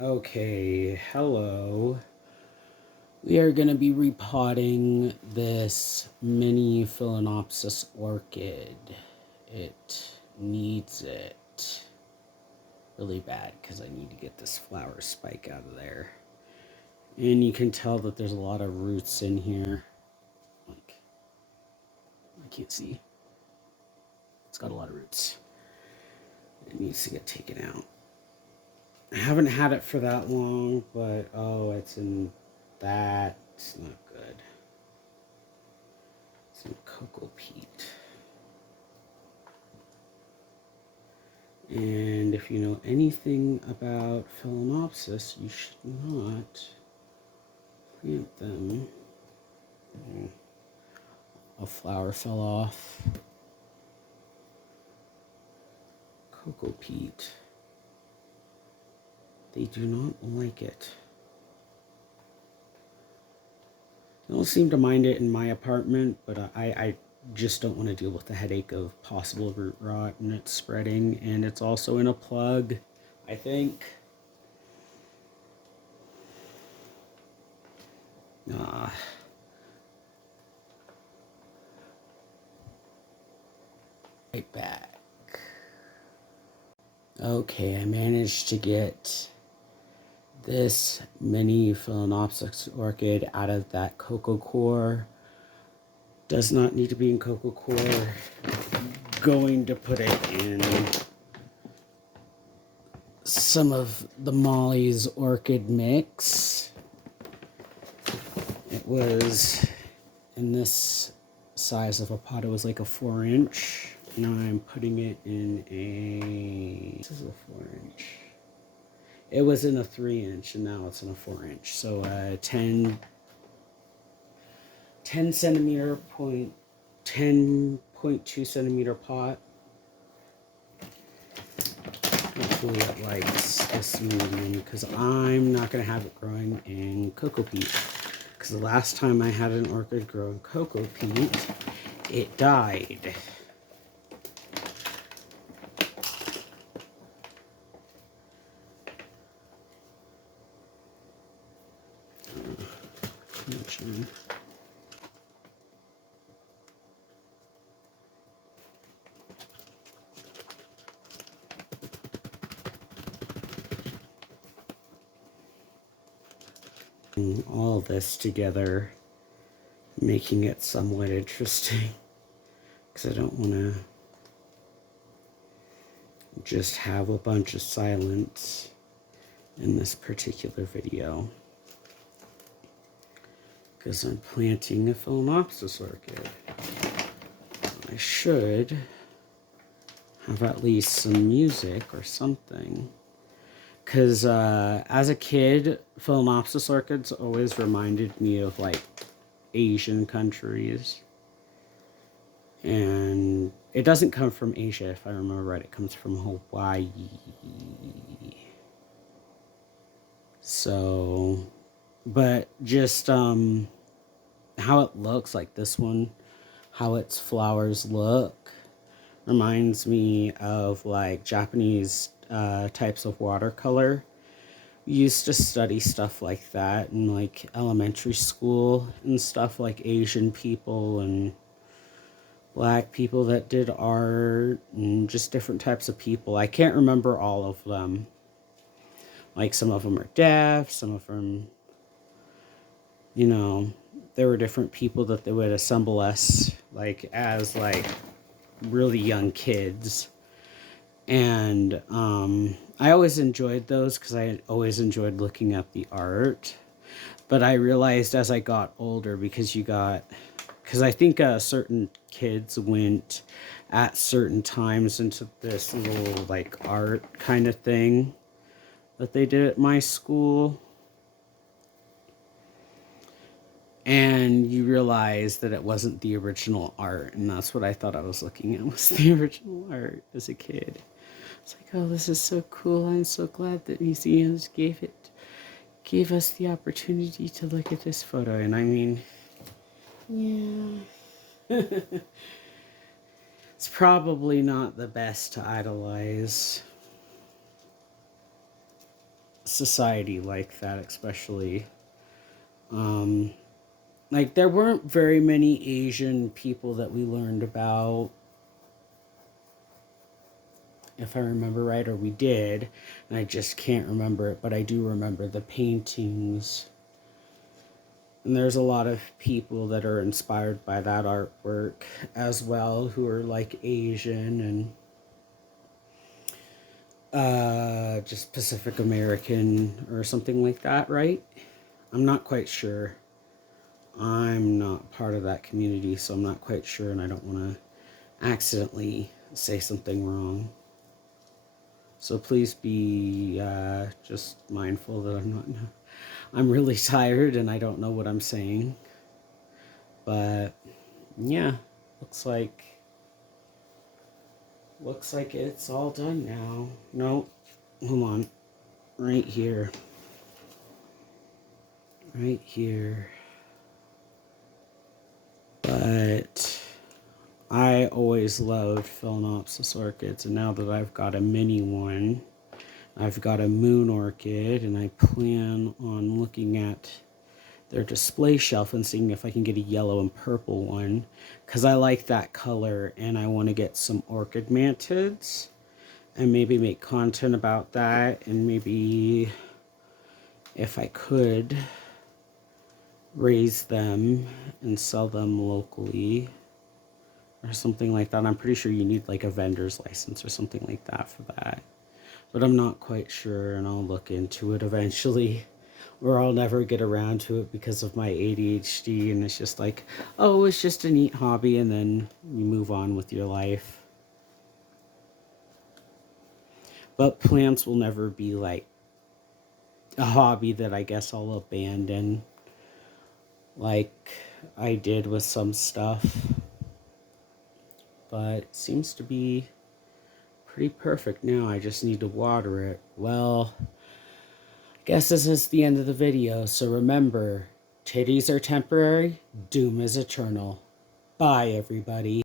Okay, hello. We are going to be repotting this mini phalaenopsis orchid. It needs it really bad because I need to get this flower spike out of there. And you can tell that there's a lot of roots in here. Like, I can't see. It's got a lot of roots. It needs to get taken out. I haven't had it for that long, but oh, it's in that. It's not good. Some cocoa peat. And if you know anything about phalaenopsis, you should not plant them. A flower fell off. Cocoa peat. They do not like it. They don't seem to mind it in my apartment, but I just don't want to deal with the headache of possible root rot and it spreading. And it's also in a plug, I think. Right back. Okay, I managed to get this mini phalaenopsis orchid out of that cocoa core. Does not need to be in cocoa core. Going to put it in some of the Molly's orchid mix. It was in this size of a pot. It was like a 4-inch. Now I'm putting it in a... This is a 4-inch. It was in a 3-inch and now it's in a 4-inch. So a 10 centimeter point, 10.2 centimeter pot. Hopefully it likes this medium because I'm not going to have it growing in cocoa peat. Because the last time I had an orchid grow in cocoa peat, it died. All this together, making it somewhat interesting, because I don't want to just have a bunch of silence in this particular video, because I'm planting a phalaenopsis orchid. I should have at least some music or something. Because as a kid, phalaenopsis orchids always reminded me of like Asian countries. And it doesn't come from Asia, if I remember right. It comes from Hawaii. So, but just how it looks, like this one, how its flowers look, reminds me of like Japanese types of watercolor. We used to study stuff like that in like elementary school and stuff, like Asian people and Black people that did art and just different types of people. I can't remember all of them. Like some of them are deaf, some of them, you know, there were different people that they would assemble us like as like really young kids. And I always enjoyed those because I always enjoyed looking at the art. But I realized as I got older, because I think certain kids went at certain times into this little like art kind of thing that they did at my school. And you realize that it wasn't the original art. And that's what I thought I was looking at, was the original art as a kid. It's like, oh, this is so cool. I'm so glad that museums gave us the opportunity to look at this photo. And I mean, yeah. It's probably not the best to idolize society like that, especially. Like, there weren't very many Asian people that we learned about, if I remember right, or we did, and I just can't remember it, but I do remember the paintings. And there's a lot of people that are inspired by that artwork as well, who are like Asian and just Pacific American or something like that, right? I'm not quite sure. I'm not part of that community, so I'm not quite sure, and I don't want to accidentally say something wrong. So please be just mindful that I'm really tired and I don't know what I'm saying. But yeah, looks like it's all done now. No, hold on. Right here. Right here. But I always loved phalaenopsis orchids, and now that I've got a mini one, I've got a moon orchid, and I plan on looking at their display shelf and seeing if I can get a yellow and purple one, because I like that color and I want to get some orchid mantids and maybe make content about that, and maybe if I could raise them and sell them locally or something like that. I'm pretty sure you need like a vendor's license or something like that for that, but I'm not quite sure, and I'll look into it eventually, or I'll never get around to it because of my ADHD, and it's just like, oh, it's just a neat hobby, and then you move on with your life. But plants will never be like a hobby that I guess I'll abandon like I did with some stuff. But it seems to be pretty perfect now. I just need to water it. Well, I guess this is the end of the video. So remember, titties are temporary, doom is eternal. Bye, everybody.